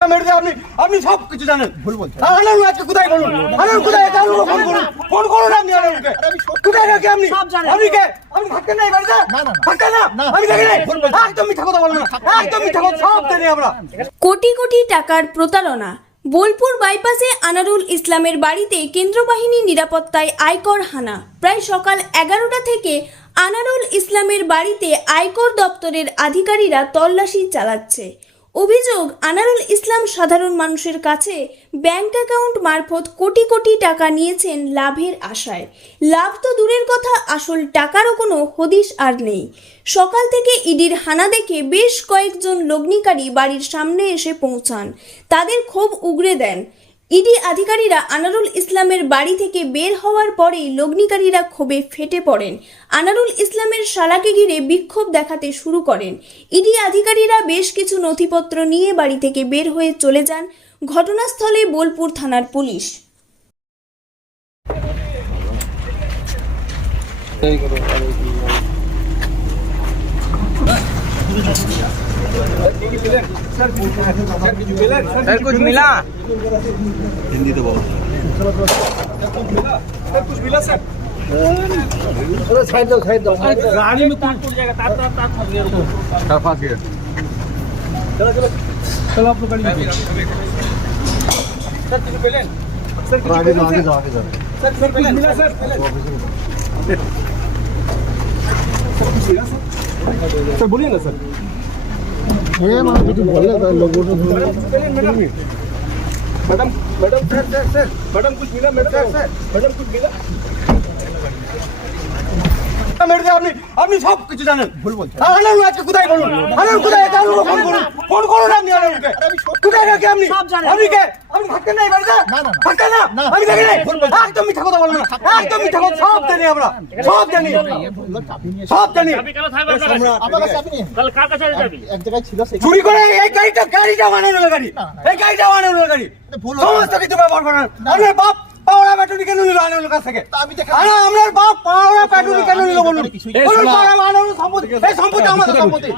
মেরে দিয়ে আপনি আপনি সব কিছু জানেন। ভুল বলছেন। আনারুল আজকে কোথায় বলুন? আনারুল কোথায়? আছে আনারুল ফোন করুন। ফোন করুন আপনি আনারুলকে আরে আমি সত্যি কোথায় রাখি আপনি? আপনি কে? আপনি থাকতেন না এই বাড়িতে? না, না, না। থাকতেন না? না। আমি দেখি নাই। একদম মিথ্যা কথা বলবেন একদম মিথ্যা কথা সব জানি আমরা। কোটি কোটি টাকার প্রতারণা। বোলপুর বাইপাসে আনারুল ইসলামের বাড়িতে কেন্দ্রবাহিনী নিরাপত্তায় আয়কর হানা। প্রায় সকাল এগারোটা থেকে আনারুল ইসলামের বাড়িতে আয়কর দপ্তরের আধিকারীরা তল্লাশি চালাচ্ছে। অভিযোগ, আনারুল ইসলাম সাধারণ মানুষের কাছে ব্যাংক অ্যাকাউন্ট মারফত কোটি কোটি টাকা নিয়েছেন লাভের আশায়। লাভ তো দূরের কথা, আসল টাকারও কোনো হদিস আর নেই। সকাল থেকে ইডির হানা দেখে বেশ কয়েকজন লগ্নিকারী বাড়ির সামনে এসে পৌঁছান। তাদের ক্ষোভ উগড়ে দেন। ইডি আধিকারীরা আনারুল ইসলামের বাড়ি থেকে বের হওয়ার পরেই লগ্নিকারীরা ক্ষোভে ফেটে পড়েন। আনারুল ইসলামের শালাকে ঘিরে বিক্ষোভ দেখাতে শুরু করেন। ইডি আধিকারীরা বেশ কিছু নথিপত্র নিয়ে বাড়ি থেকে বের হয়ে চলে যান ঘটনাস্থলে বোলপুর থানার পুলিশ। सर कुछ मिला? हिंदी तो बहुत सर कुछ मिला सर? अरे साइड दो साइड दो। गाड़ी में तार टूट जाएगा तार तार तार फंस गया तो। रुको तार फंस गया? चलो चलो। चलो आप लोग गाड़ी sir sir sir sir sir? Sir sir sir sir sir sir sir sir sir sir sir sir sir sir sir? Sir बोलिए ना सर। है ना तो बोला था लोगों ने madam madam, sir sir sir, madam कुछ मिला, मैडम सर सर मैडम कुछ मिला। মেরে দিয়ে আপনি আপনি সব কিছু জানেন। ভুল বলছেন। আনারুল আজকে কোথায় বলুন আনারুল কোথায়? আছে আনারুল ফোন করুন। ফোন করুন আপনি আনারুলকে কোথায় রাখি আপনি? সব জানেন। আপনি কে? আপনি থাকতেন না না, না, না। থাকতেন না? না। আমি দেখি বলছেন। একদম মিথ্যা কথা বলবেন না। একদম মিথ্যা কথা। সব জানি আমরা। সব জানি। সব জানি। চুরি করে এই গাড়িটা গাড়িটা আনারুলের গাড়ি। এই গাড়িটা আনারুলের গাড়ি। সমস্ত কিছু ব্যবহার করেন আপনার বাপ পাওড়া ব্যাটারি কেন নিল আনারুলের কাছ থেকে? আমি দেখা আরে আপনার বাপ পাওড়া ব্যাটারি কেন নিল বলুন? বলুন পাওড়া আনারুল সম্পত্তি এই সম্পত্তি আমাদের সম্পত্তি।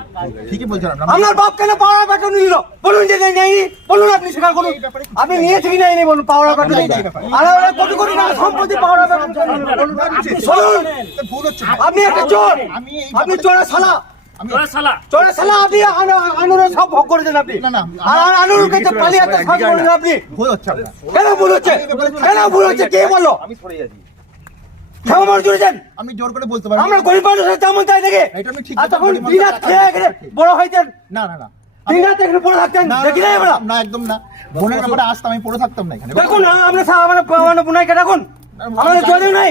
ঠিকই বলছেন আপনার বাপ কেন পাওড়া ব্যাটারি নিল? বলুন যে নেই নেই বলুন আপনি স্বীকার করুন। আপনি নিয়েছে কি নাই। নেই বলুন পাওড়া ব্যাটারি। আর ওরা কোটি কোটি টাকা সম্পত্তি পাওড়া ব্যাটারি। বলুন। বলুন। আপনি একটা চোর। আমি এই আপনি চোরের শালা। আমি জোর করে বলতে পারি আমরা গরিব মানুষের তেমন তাই দেখে আমি তখন খেয়ে। বড় হয়েছেন না না না। পড়ে না, দেখি নাই আমরা? না একদম না। বোনের ব্যাপারে আসতাম আমি পড়ে থাকতাম না এখানে। দেখুন আমরা আমাদের জলে নাই।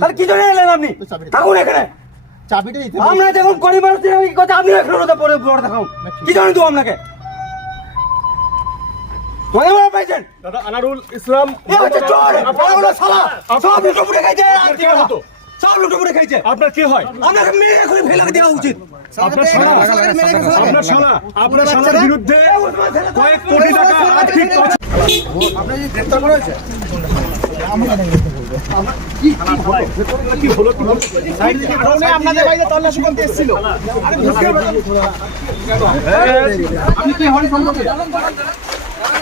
তাহলে কি জন্য এলেন আপনি? থাকুন এখানে। চাবিটা দিতে আমরা দেখুন গরিব মানুষের কথা আপনি এখানে রোদে পড়ে পড়ে থাকুন কি জন্য দেবো আপনাকে? দাদা আনারুল ইসলাম বড় শালা! সব লুটো পুড়ে খাইছে আর কি হতো সব লুটো পুড়ে খাইছে। আপনার কি হয়? আপনাকে মেরে এখন ফেলে দেওয়া উচিত। আপনার শালা আপনার শালা আপনার শালার বিরুদ্ধে কয়েক কোটি টাকা আর্থিক তছরূপ- আপনার কি গ্রেফতার করা হয়েছে? কি হলো কি হলো? আপনাদের বাড়িতে তল্লাশি করতে এসেছিল।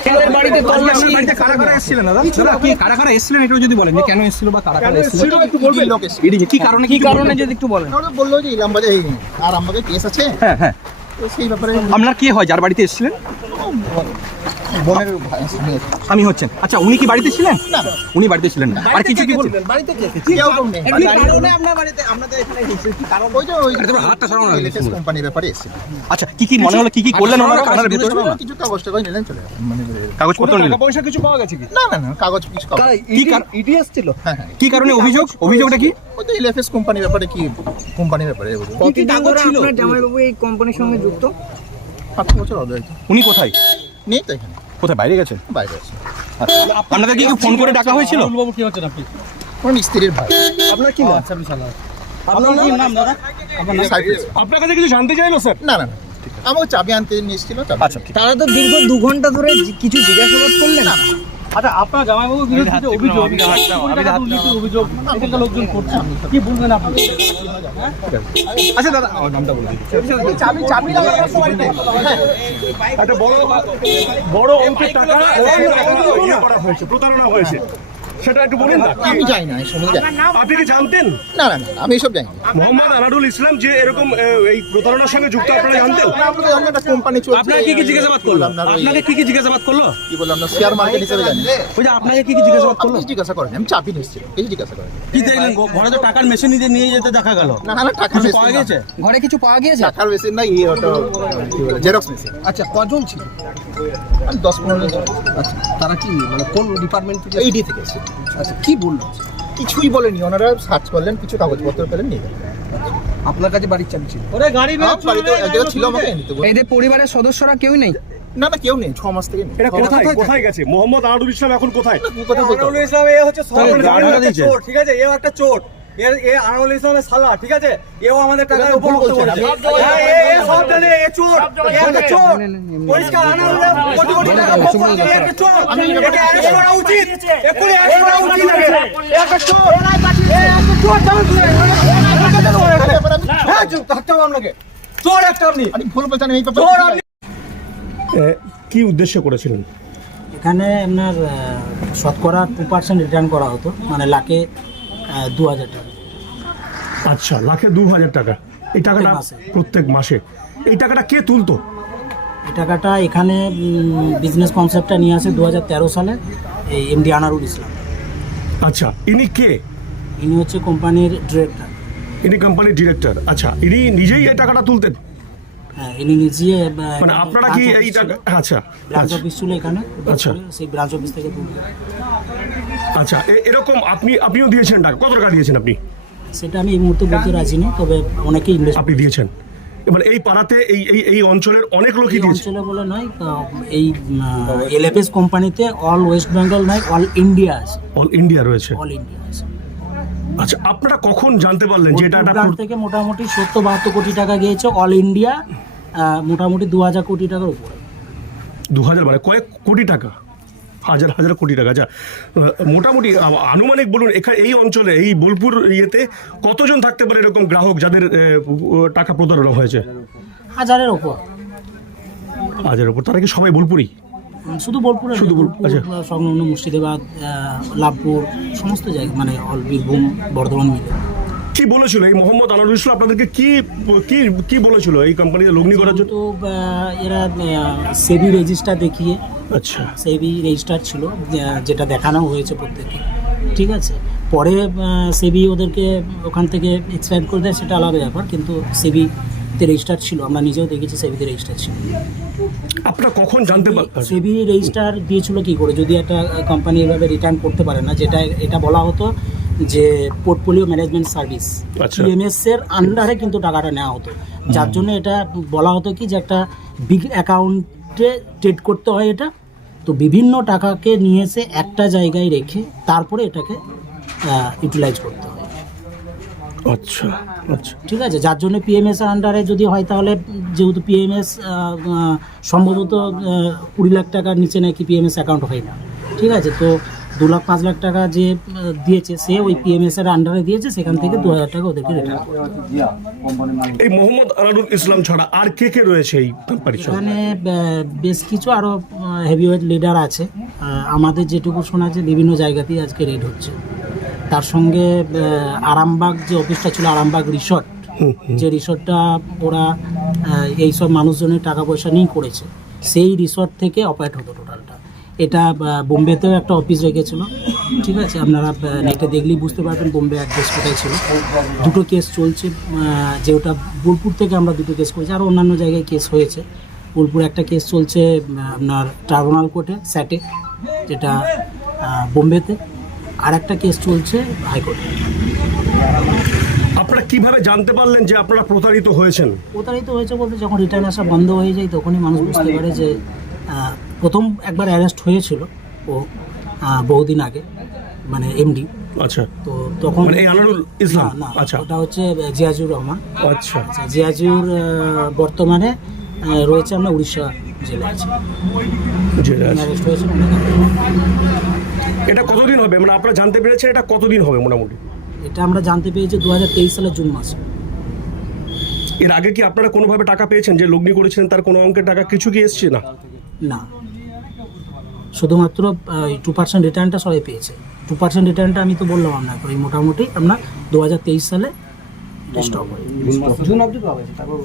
আপনার বাড়িতে কারা কারা এসেছিলেন দাদা? দাদা কি কারা কারা এসেছিলেন এটাও যদি বলেন যে কেন এসেছিল বা কারা কারা এসেছিল? ছিল একটু বলবেন। কি কারণে কি কারণে যদি একটু বলেন। বলল যে আর আমাদের কেস আছে। হ্যাঁ হ্যাঁ। সেই ব্যাপারে আপনার কি হয় যার বাড়িতে এসেছিলেন? বোনের ভাই- আমি হচ্ছেন। আচ্ছা উনি কি বাড়িতে ছিলেন? না। উনি বাড়িতে ছিলেন না। আর কিছু কি বলবেন? কেউ কেউ নেই। ওই যে ওই হাতটা সরানো না, লেটেস্ট কোম্পানির ব্যাপারে এসেছিল আচ্ছা কি কি মনে হলো? কি কি করলেন ওনারা আপনার ভেতরে? কিছু কাগজ টাগজ নিলেন চলে মানে কাগজপত্র নিলেন। টাকা পয়সা কিছু পাওয়া গেছে কি? না না না কাগজ কিছু কি হ্যাঁ হ্যাঁ। কি কারণে? অভিযোগ? অভিযোগটা কি? ওই তো ইলেফএস কোম্পানির ব্যাপারে কি কোম্পানির ব্যাপারে আপনার জামাইবাবু এই কোম্পানির সঙ্গে যুক্ত? বছর হবে উনি কোথায়? নেই তো এখানে। কোথায়? বাইরে গেছেন বাইরে আছে আপনাদের কি ফোন করে ডাকা হয়েছিল? কোন স্ত্রীর ভাই। আপনার কি নাম? আপনার কি নাম? দাদা? আপনার কাছে কিছু জানতে চাইলো স্যার? না না না। আমাকে চাবি আনতে নিয়েছিল আচ্ছা তারা তো দীর্ঘ দু ঘণ্টা ধরে কিছু জিজ্ঞাসাবাদ করলেন। আচ্ছা আপনার জামাইবাবু বিরুদ্ধে অভিযোগ অভিযোগ এখানকার লোকজন করছে কি বলবেন আপনি? আচ্ছা দাদা নামটা বলে চাবি চাবি একটা বড় বড় অঙ্কের টাকা ইয়ে হয়েছে প্রতারণা হয়েছে। সেটা একটু বলুন না। আমি যাই না এই সম্বন্ধে জানি না। আপনি কি জানতেন? না না না, আমি এসব জানি না। মোহাম্মদ আনারুল ইসলাম যে এরকম এই প্রতারণার সঙ্গে যুক্ত আপনারা জানতেন? আমরা তো জানি না একটা কোম্পানি চলছে। আপনাকে কি কি জিজ্ঞাসাবাদ করল? বললাম না, ওই- আপনাকে কি কি জিজ্ঞাসাবাদ করল? কি বললাম না শেয়ার মার্কেট হিসেবে জানি ওই যে আপনাকে কি কি জিজ্ঞাসাবাদ করল? আপনি জিজ্ঞাসা করেন আমি চাবি নিচ্ছিল কিছু জিজ্ঞাসা করেন। কি দেখলেন? ঘরে তো টাকার মেশিন নিয়ে নিয়ে যেতে দেখা গেল। না না টাকা কিছু মেশিন পাওয়া না। গেছে? ঘরে কিছু পাওয়া গিয়েছে? টাকার মেশিন না ইয়ে ওটা কি বলে জেরক্স মেশিন আচ্ছা কজন ছিল? আমি দশ পনেরো জন। আচ্ছা তারা কি মানে কোন ডিপার্টমেন্ট থেকে এইডি থেকে এসেছে। আচ্ছা কি বলল? কিছুই বলেনি। ওনারা সার্চ করলেন কিছু কাগজপত্র পেলেন নিয়ে গেলেন। আপনার কাছে বাড়ির চাবি ছিল? আমার বাড়িতে এক ছিল আমাকে। এদের পরিবারের সদস্যরা কেউ নেই? না না কেউ নেই ছ মাস থেকে নেই। এটা কোথায় কোথায় গেছে? মোহাম্মদ আরুল ইসলাম এখন কোথায়? কথা বলতে ইসলাম এ হচ্ছে গাড়ি। ঠিক আছে? এও একটা চোর। এ এ ইসলামের সালা ঠিক আছে এও আমাদের টাকার উপর বলছেন, বলছে। হ্যাঁ, এ- এ সব জানে, এ চোর, এ একটা চোর। পরিষ্কার কোটি কোটি টাকা ভোগ করছে, এ একটা চোর। একে করা উচিত। এক্ষুনি করা উচিত এ একটা চোর। এ একটা চোর? হ্যাঁ, চুপ, থাকতে হবে আপনাকে। চোর একটা আপনি। আপনি ভুল বলছেন এই চোর আপনি। কি উদ্দেশ্য করেছিলেন এখানে আপনার শতকরা টু পার্সেন্ট রিটার্ন করা হতো মানে লাখে দু হাজার টাকা। আচ্ছা লাখে দু হাজার টাকা। এই টাকাটা প্রত্যেক মাসে। এই টাকাটা কে তুলতো? এই টাকাটা এখানে বিজনেস কনসেপ্টটা নিয়ে আসে দু হাজার তেরো সালে এই এমডি আনারুল ইসলাম। আচ্ছা ইনি কে? ইনি হচ্ছে কোম্পানির ডিরেক্টর ইনি কোম্পানির ডিরেক্টর আচ্ছা ইনি নিজেই এই টাকাটা তুলতেন? হ্যাঁ ইনি নিজে মানে আপনারা কি এই টাকা আচ্ছা ব্রাঞ্চ আচ্ছা। অফিস ছিল এখানে। আচ্ছা। সেই ব্রাঞ্চ অফিস থেকে তুলে আচ্ছা এরকম আপনি আপনিও দিয়েছেন টাকা। কত টাকা দিয়েছেন আপনি? সেটা আমি এই মুহূর্তে বলতে রাজি নেই তবে অনেকেই ইনভেস্ট আপনি দিয়েছেন। এবার এই পাড়াতে এই এই এই অঞ্চলের অনেক লোকই দিয়েছে। অঞ্চলে বলে নয় এই এলএফএস কোম্পানিতে অল ওয়েস্ট বেঙ্গল নয় অল ইন্ডিয়া আছে। অল ইন্ডিয়া রয়েছে। অল ইন্ডিয়া আছে। আচ্ছা আপনারা কখন জানতে পারলেন যে এটা থেকে মোটামুটি সত্তর বাহাত্তর কোটি টাকা গিয়েছে অল ইন্ডিয়া মোটামুটি দু হাজার কোটি টাকার উপরে। দু হাজার মানে কয়েক কোটি টাকা। হাজার হাজার কোটি টাকা। আহ, মোটামুটি আনুমানিক বলুন এখানে এই অঞ্চলে এই বোলপুর ইয়েতে কতজন থাকতে পারে এরকম গ্রাহক যাদের টাকা প্রতারণা হয়েছে? হাজারের ওপর। হাজারের ওপর। তারা কি সবাই বোলপুরি? শুধু বোলপুরে শুধু আচ্ছা। সংলগ্ন মুর্শিদাবাদ লাভপুর সমস্ত জায়গা মানে বীরভূম বর্ধমান মিলে কি বলেছিল? এই মোহাম্মদ আনারুল ইসলাম আপনাদেরকে কি কি কি বলেছিল এই কোম্পানিতে লগ্নি করার জন্য? তো এরা সেবি রেজিস্টার দেখিয়ে আচ্ছা। সেবি রেজিস্টার ছিল যেটা দেখানো হয়েছে প্রত্যেকে ঠিক আছে? পরে সেবি ওদেরকে ওখান থেকে এক্সপায়ার করে দেয় সেটা আলাদা ব্যাপার কিন্তু সেবিতে রেজিস্টার ছিল। আমরা নিজেও দেখেছি সেবিতে রেজিস্টার ছিল। আপনারা কখন জানতে পার আচ্ছা, সেবি রেজিস্টার দিয়েছিল কি করে? যদি একটা কোম্পানি এভাবে রিটার্ন করতে পারে না যেটা এটা বলা হতো যে পোর্টফোলিও ম্যানেজমেন্ট সার্ভিস। পিএমএস এর আন্ডারে কিন্তু টাকাটা নেওয়া হতো। যার জন্য এটা বলা হতো কি যে একটা বিগ অ্যাকাউন্টে ট্রেড করতে হয় এটা। তো বিভিন্ন টাকাকে নিয়ে এসে একটা জায়গায় রেখে তারপরে এটাকে ইউটিলাইজ করতে হয়। আচ্ছা আচ্ছা। ঠিক আছে? যার জন্য পিএমএস এর আন্ডারে যদি হয় তাহলে যেহেতু পিএমএস সম্ভবত কুড়ি লাখ টাকার নিচে নাকি পিএমএস অ্যাকাউন্ট হয় না। ঠিক আছে? তো দু লাখ পাঁচ লাখ টাকা যে দিয়েছে সে ওই পিএমএস এর আন্ডারে দিয়েছে সেখান থেকে দু হাজার টাকা ওদেরকে রিটার্ন এই মোহাম্মদ আনারুল ইসলাম ছাড়া আর কে কে রয়েছে এই কোম্পানির এখানে বেশ কিছু আরও হেভিওয়েট লিডার আছে। আমাদের যেটুকু শোনা যে বিভিন্ন জায়গাতেই আজকে রেড হচ্ছে। তার সঙ্গে আরামবাগ যে অফিসটা ছিল আরামবাগ রিসর্ট যে রিসর্টটা ওরা এইসব মানুষজনের টাকা পয়সা নিয়ে করেছে। সেই রিসর্ট থেকে অপারেট হতো টোটালটা এটা বোম্বেতেও একটা অফিস রেখেছিল। ঠিক আছে আপনারা নেটে দেখলেই বুঝতে পারবেন বোম্বে অ্যাড্রেস কোথায় ছিল। দুটো কেস চলছে যে ওটা বোলপুর থেকে আমরা দুটো কেস করেছি আর অন্যান্য জায়গায় কেস হয়েছে। বোলপুরে একটা কেস চলছে আপনার ট্রাইব্যুনাল কোর্টে স্যাটে যেটা বোম্বেতে। আর একটা কেস চলছে হাইকোর্টে আপনারা কীভাবে জানতে পারলেন যে আপনারা প্রতারিত হয়েছেন? প্রতারিত হয়েছে বলতে যখন রিটার্ন আসা বন্ধ হয়ে যায় তখনই মানুষ বুঝতে পারে যে প্রথম একবার অ্যারেস্ট হয়েছিল ও বহুদিন আগে মানে এমডি আচ্ছা। তো তখন মানে আনারুল ইসলাম? না, আচ্ছা। ওটা হচ্ছে জিয়াজুর রহমান। আচ্ছা। আচ্ছা জিয়াজুর বর্তমানে রয়েছে আমরা উড়িষ্যা জেলে আছে। জেলে আছে। এটা কতদিন হবে? মানে আপনারা জানতে পেরেছেন এটা কতদিন হবে মোটামুটি? এটা আমরা জানতে পেরেছি দু হাজার তেইশ সালের জুন মাসে। এর আগে কি আপনারা কোনোভাবে টাকা পেয়েছেন? যে লগ্নি করেছিলেন তার কোনো অঙ্কের টাকা কিছু কি এসছে না? না। শুধুমাত্র টু পার্সেন্ট রিটার্নটা সবাই পেয়েছে। টু পার্সেন্ট রিটার্নটা আমি তো বললাম আপনাকে ওই মোটামুটি আপনার দু হাজার তেইশ সালে স্টপ হয় জুন অবধি পাওয়া গেছে তারপর।